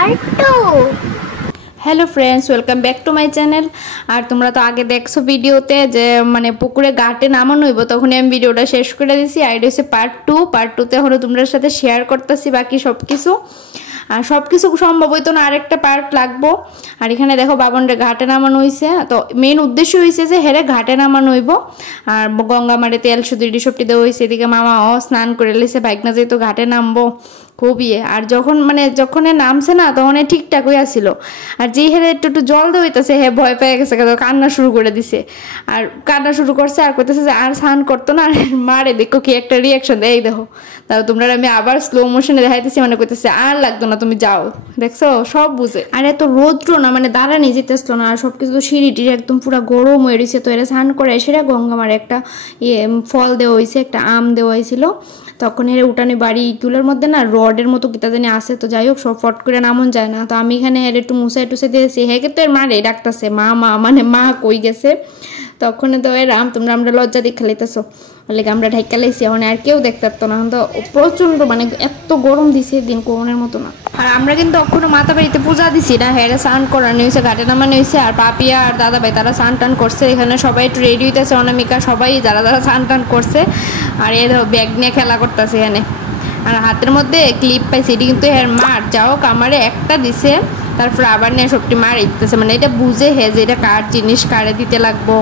Part 2। Hello friends, welcome back to my channel. আর তোমরা তো আগে দেখছো ভিডিওতে যে মানে পুকুরে ঘাটে নামানো হইব, তখনই আমি ভিডিওটা শেষ করে দিছি। আর এটা হচ্ছে পার্ট 2। পার্ট 2তে হলো তোমাদের সাথে শেয়ার করতেছি বাকি সব কিছু। আর সব কিছু সম্ভব হইতো না, আরেকটা পার্ট লাগবো। আর এখানে দেখো বাবনরে ঘাটে নামানো হয়েছে। তো মেন উদ্দেশ্য হয়েছে যে হেরে ঘাটে নামানো হইব। আর গঙ্গা মারে তেল শুধু সবটি দেওয়া হয়েছে। এদিকে মামা স্নান করে লেছে, বাইকনা যেহেতু ঘাটে নামবো খুবই। আর যখন নামছে না তখন ঠিকঠাক হয়ে আসছিল। আর যেই হেরে একটু জল দেওয়া হইতেছে হে ভয় পেয়ে গেছে, কান্না শুরু করে দিছে। আর কান্না শুরু করছে আর কইতেছে যে আর স্নান করতো না। আর মারে দেখো কি একটা রিয়াকশন দেয়, এই দেখো। তাও তোমরা আমি আবার স্লো মোশনে দেখাইতেছি, মানে কইতেছে আর লাগতো না, তুমি যাও। দেখছো সব বুঝে। আর এত রৌদ্র না, মানে দাঁড়ানি যেতেছিল না। আর সবকিছু তো সিঁড়িটি একদম পুরো গরম হয়ে রয়েছে। তো এরা স্নান করে এসে গঙ্গা মারে একটা ফল দেওয়া হয়েছে, একটা আম দেওয়া হয়েছিল। তখন এর উঠানে বাড়ি ইগুলোর মধ্যে না রডের মতো কিতা জানি আসে। তো যাই হোক সব ফট করে নামন যায় না। তো আমি এখানে এর একটু মুসাই টুসে দিয়েছি। হেকে তো এর মারে ডাকতেছে মা মা, মানে মা কই গেছে। তখন তো এরাম আমরা লজ্জা দেখে লাইতেছো, বলে আমরা ঢাইকা লাইছি। এখন আর কেউ দেখতে পারতো না। তো প্রচন্ড মানে এত গরম দিছে দিন কোনের মতো না। আর আমরা কিন্তু এখনো মাতা বাড়িতে পূজা দিছি না, হেরে স্নান করানো হয়েছে, ঘাটে নামানো হয়েছে। আর পাপিয়া আর দাদা ভাই তারা স্নান টান করছে। এখানে সবাই একটু রেডি হইতেছে, অনামিকা সবাই যারা স্নান টান করছে। আর এ ধরো ব্যাগ নিয়ে খেলা করতেছে এখানে। আর হাতের মধ্যে ক্লিপ পাইছে, এটি কিন্তু এর মার যাও আমারে একটা দিছে, তারপর আবার নিয়ে সবটি মার দিতেছে। মানে এটা বুঝে হে যে এটা কার জিনিস, কারে দিতে লাগবো।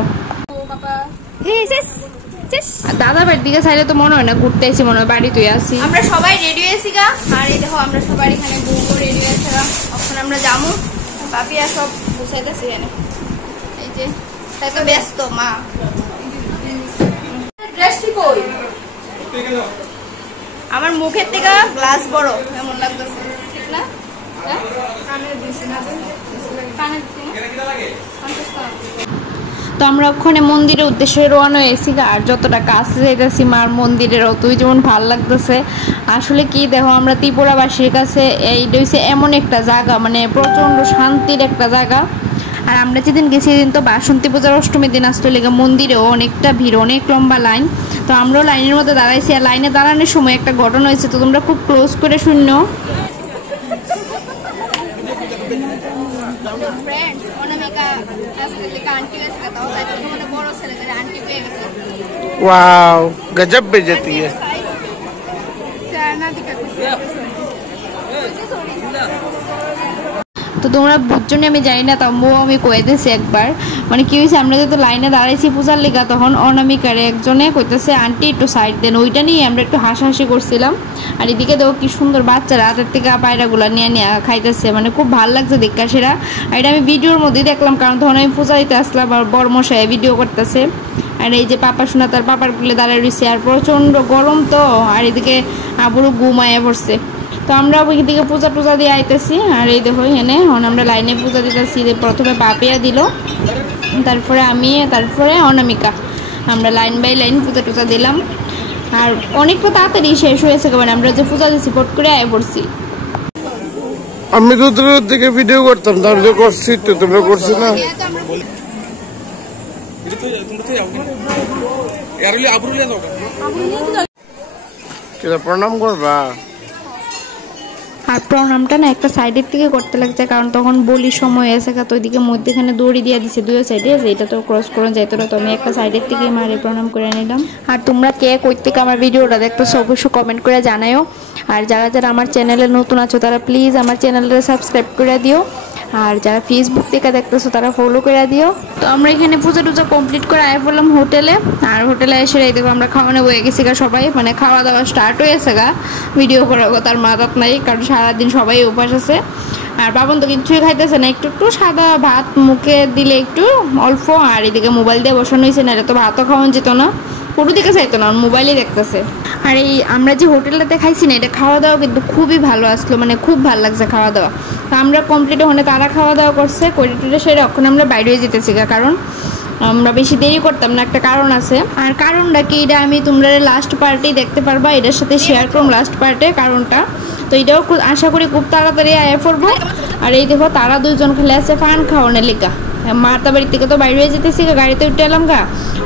দাদা বাড়ির দিকে চাইলে তো মনে হয় না ঘুরতে আসি, মনে হয় বাড়ি তুই আসি। আমরা সবাই রেডি হয়েছি গা। আর এই দেখো আমরা সবাই এখানে বউ রেডি হয়েছে গা। এখন আমরা যাবো, পাপিয়া সব গুছাইতেছি এখানে। এই যে তাই তো ব্যস্ত মা। ড্রেসটি কই? আমার মুখের থেকে গ্লাস বড় এমন লাগতেছে, ঠিক না? হ্যাঁ কানের দিছি না, কানের তো আমরা ওখানে মন্দিরের উদ্দেশ্যে রওনা হয়েছি। আর যতটা কাছে যাইতেছি মার মন্দিরের অতই যেমন ভাল লাগতেছে। আসলে কি দেখো, আমরা ত্রিপুরাবাসীর কাছে এইটা হচ্ছে এমন একটা জায়গা, মানে প্রচণ্ড শান্তির একটা জায়গা। আর আমরা যেদিন গেছি সেদিন তো বাসন্তী পূজার অষ্টমীর দিন আসতে লেগে মন্দিরেও অনেকটা ভিড়, অনেক লম্বা লাইন। তো আমরাও লাইনের মধ্যে দাঁড়াইছি। আর লাইনে দাঁড়ানোর সময় একটা ঘটনা হয়েছে, তো তোমরা খুব ক্লোজ করে শুনো। वाओ गजब बेइज्जती है। তো তোমরা বুঝছো না আমি জানি না, তাও আমি কইতেছি একবার। মানে কি হয়েছে, আমরা যেহেতু লাইনে দাঁড়াইছি পূজার লেগা, তখন অনামিকারে একজনে কইতেছে আন্টি একটু সাইড দেন। ওইটা নিয়ে আমরা একটু হাসাহাসি করছিলাম। আর এদিকে দেখো কি সুন্দর বাচ্চারা হাতের থেকে পায়রাগুলো নিয়ে নিয়ে খাইতেছে, মানে খুব ভালো লাগছে দেখা সেরা। আর এটা আমি ভিডিওর মধ্যেই দেখলাম, কারণ তখন আমি পূজা দিতে আসলাম আর বড়মশাই ভিডিও করতেছে। আর এই যে পাপা শোনা তার পাপার গুলো দাঁড়ায় রয়েছে। আর প্রচণ্ড গরম তো, আর এদিকে আবুরও ঘুমায় পড়ছে। তো আমরা ওই দিকে পূজা টুজা দিয়ে আইতেছি। আর এই দেখো এখানে আমরা লাইনে পূজা দিতেছি। প্রথমে পাপিয়া দিল, তারপরে আমি, তারপরে অনামিকা। আমরা লাইন বাই লাইন পূজা টুজা দিলাম। আর অনেকটা তাড়াতাড়ি শেষ হয়েছে, কারণ আমরা যে পূজা দিচ্ছি ফট করে আয় পড়ছি। আমি তো দূর থেকে ভিডিও করতাম, তাহলে করছি তো, তোমরা করছো না। প্রণাম করবা। আর প্রণামটা না একটা সাইডের থেকে করতে লাগছে, কারণ তখন বলি সময় এসে তো ওইদিকে মধ্যেখানে দড়ি দিয়ে দিছে দুই সাইডে, যে এটা তো ক্রস করে যাইতো না। তো আমি একটা সাইডের থেকে মারে প্রণাম করে নিলাম। আর তোমরা কে কই থেকে আমার ভিডিওটা দেখতেছো অবশ্যই কমেন্ট করে জানাও। আর যারা যারা আমার চ্যানেলে নতুন আছো তারা প্লিজ আমার চ্যানেলটা সাবস্ক্রাইব করে দিও। আর যারা ফেসবুক থেকে দেখতেছো তারা ফলো করে দিও। তো আমরা এখানে পূজা টুজা কমপ্লিট করে আয় পড়লাম হোটেলে। আর হোটেলে এসে এই দেখো আমরা খাওয়ানো বয়ে গেছি গা সবাই, মানে খাওয়া দাওয়া স্টার্ট হয়েছে গা। ভিডিও করার কথা আর মাথাত নাই, কারণ সারাদিন সবাই উপাস আছে। আর বাবন তো কিছুই খাইতেছে না, একটু একটু সাদা ভাত মুখে দিলে একটু অল্প। আর এদিকে মোবাইল দিয়ে বসানো হয়েছে, না তো ভাতও খাওয়ানো যেত না, কোনো দিকে চাইতো না, মোবাইলই দেখতেছে। আর এই আমরা যে হোটেলটাতে খাইছি না, এটা খাওয়া দাওয়া কিন্তু খুবই ভালো আসলো, মানে খুব ভালো লাগছে খাওয়া দাওয়া। তো আমরা কমপ্লিট ওখানে তারা খাওয়া দাওয়া করছে করে টুটে সেরে এখন আমরা বাইরে যেতেছি, কারণ আমরা বেশি দেরি করতাম না, একটা কারণ আছে। আর কারণটা কি এটা আমি তোমরা লাস্ট পার্টেই দেখতে পারবা, এটার সাথে শেয়ার করুন লাস্ট পার্টে কারণটা। তো এটাও আশা করি খুব তাড়াতাড়ি আয়া পড়বো। আর এই দেখো তারা দুইজন খেলে আছে পান খাওয়ানোর লেগা। মাতা বাড়ি থেকে তো বাইরে যেতেছি, গাড়িতে উঠে এলাম গা।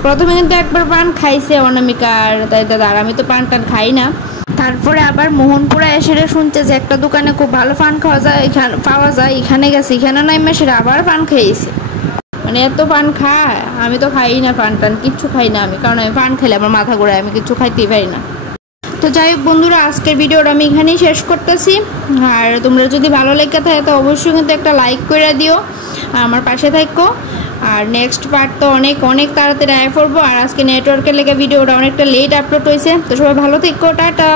প্রথমে কিন্তু একবার পান খাইছে অনামিকা আর তাই দাদা, আর আমি তো পান টান খাই না। তারপরে আবার মোহনপুরা এসে শুনছে যে একটা দোকানে খুব ভালো পান খাওয়া যায়, এখানে পাওয়া যায়, এখানে গেছে, এখানে নাইমে সেটা আবার পান খেয়েছে। মানে এত পান খায়, আমি তো খাই না পান টান, কিচ্ছু খাই না আমি, কারণ আমি পান খেলে আমার মাথা ঘোরায়, আমি কিচ্ছু খাইতেই পারি না। তো যাই হোক বন্ধুরা, আজকের ভিডিওটা আমি এখানেই শেষ করতেছি। আর তোমরা যদি ভালো লেগে থাকে তো অবশ্যই কিন্তু একটা লাইক করে দিও, আমার পাশে থাকো। আর নেক্সট পার্ট তো অনেক অনেক তাড়াতাড়ি আয় পড়বো। আর আজকে নেটওয়ার্কের লেগে ভিডিওটা অনেকটা লেট আপলোড হয়েছে। তো সবাই ভালো থেকো, টাটা।